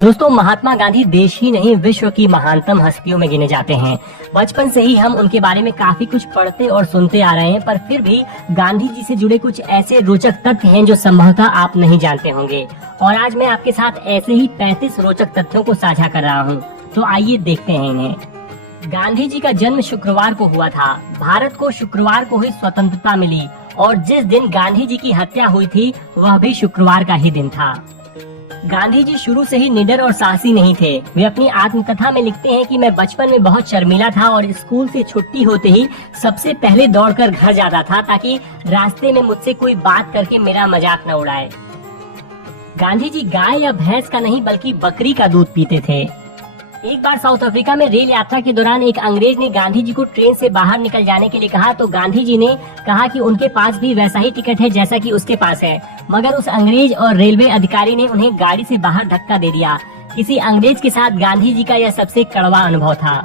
दोस्तों, महात्मा गांधी देश ही नहीं विश्व की महानतम हस्तियों में गिने जाते हैं। बचपन से ही हम उनके बारे में काफी कुछ पढ़ते और सुनते आ रहे हैं, पर फिर भी गांधी जी से जुड़े कुछ ऐसे रोचक तथ्य हैं जो संभवतः आप नहीं जानते होंगे। और आज मैं आपके साथ ऐसे ही 35 रोचक तथ्यों को साझा कर रहा हूँ, तो आइए देखते हैं इन्हें। गांधी जी का जन्म शुक्रवार को हुआ था। भारत को शुक्रवार को ही स्वतंत्रता मिली और जिस दिन गांधी जी की हत्या हुई थी वह भी शुक्रवार का ही दिन था। गांधी जी शुरू से ही निडर और साहसी नहीं थे। वे अपनी आत्मकथा में लिखते हैं कि मैं बचपन में बहुत शर्मीला था और स्कूल से छुट्टी होते ही सबसे पहले दौड़कर घर जाता था ताकि रास्ते में मुझसे कोई बात करके मेरा मजाक न उड़ाए। गांधी जी गाय या भैंस का नहीं बल्कि बकरी का दूध पीते थे। एक बार साउथ अफ्रीका में रेल यात्रा के दौरान एक अंग्रेज ने गांधी जी को ट्रेन से बाहर निकल जाने के लिए कहा, तो गांधी जी ने कहा कि उनके पास भी वैसा ही टिकट है जैसा कि उसके पास है, मगर उस अंग्रेज और रेलवे अधिकारी ने उन्हें गाड़ी से बाहर धक्का दे दिया। किसी अंग्रेज के साथ गांधी जी का यह सबसे कड़वा अनुभव था।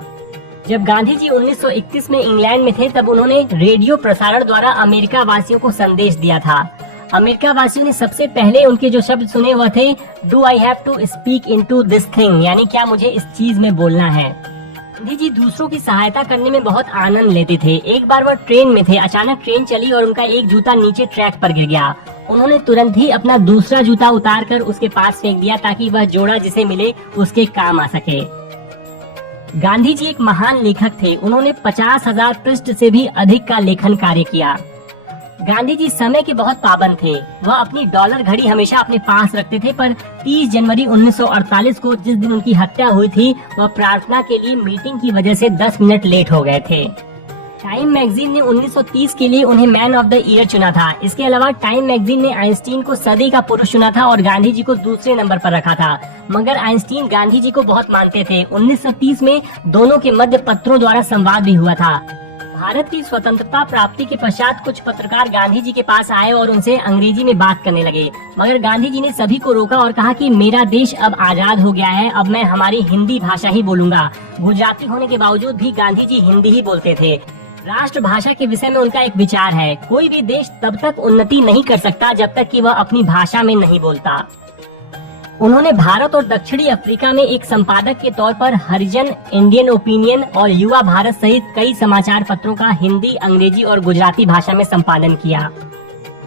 जब गांधी जी 1931 में इंग्लैंड में थे तब उन्होंने रेडियो प्रसारण द्वारा अमेरिका वासियों को संदेश दिया था। अमेरिका वासियों ने सबसे पहले उनके जो शब्द सुने वह थे, do I have to speak into this thing, यानी क्या मुझे इस चीज में बोलना है। गांधी जी दूसरों की सहायता करने में बहुत आनंद लेते थे। एक बार वह ट्रेन में थे, अचानक ट्रेन चली और उनका एक जूता नीचे ट्रैक पर गिर गया। उन्होंने तुरंत ही अपना दूसरा जूता उतारकर उसके पास फेंक दिया ताकि वह जोड़ा जिसे मिले उसके काम आ सके। गांधी जी एक महान लेखक थे। उन्होंने 50,000 पृष्ठ से भी अधिक का लेखन कार्य किया। गांधी जी समय के बहुत पाबंद थे। वह अपनी डॉलर घड़ी हमेशा अपने पास रखते थे, पर 30 जनवरी 1948 को जिस दिन उनकी हत्या हुई थी वह प्रार्थना के लिए मीटिंग की वजह से 10 मिनट लेट हो गए थे। टाइम मैगजीन ने 1930 के लिए उन्हें मैन ऑफ द ईयर चुना था। इसके अलावा टाइम मैगजीन ने आइंस्टीन को सदी का पुरुष चुना था और गांधी जी को दूसरे नंबर पर रखा था, मगर आइंस्टीन गांधी जी को बहुत मानते थे। 1930 में दोनों के मध्य पत्रों द्वारा संवाद भी हुआ था। भारत की स्वतंत्रता प्राप्ति के पश्चात कुछ पत्रकार गांधी जी के पास आए और उनसे अंग्रेजी में बात करने लगे, मगर गांधी जी ने सभी को रोका और कहा कि मेरा देश अब आजाद हो गया है, अब मैं हमारी हिंदी भाषा ही बोलूंगा। गुजराती होने के बावजूद भी गांधी जी हिंदी ही बोलते थे। राष्ट्रभाषा के विषय में उनका एक विचार है, कोई भी देश तब तक उन्नति नहीं कर सकता जब तक कि वह अपनी भाषा में नहीं बोलता। उन्होंने भारत और दक्षिणी अफ्रीका में एक संपादक के तौर पर हरिजन, इंडियन ओपिनियन और युवा भारत सहित कई समाचार पत्रों का हिंदी, अंग्रेजी और गुजराती भाषा में संपादन किया।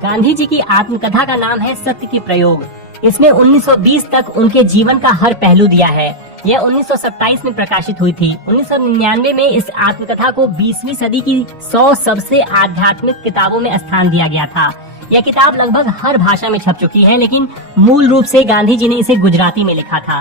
गांधी जी की आत्मकथा का नाम है सत्य के प्रयोग। इसमें 1920 तक उनके जीवन का हर पहलू दिया है। यह 1927 में प्रकाशित हुई थी। 1999 में इस आत्मकथा को 20वीं सदी की 100 सबसे आध्यात्मिक किताबों में स्थान दिया गया था। यह किताब लगभग हर भाषा में छप चुकी है, लेकिन मूल रूप से गांधी जी ने इसे गुजराती में लिखा था।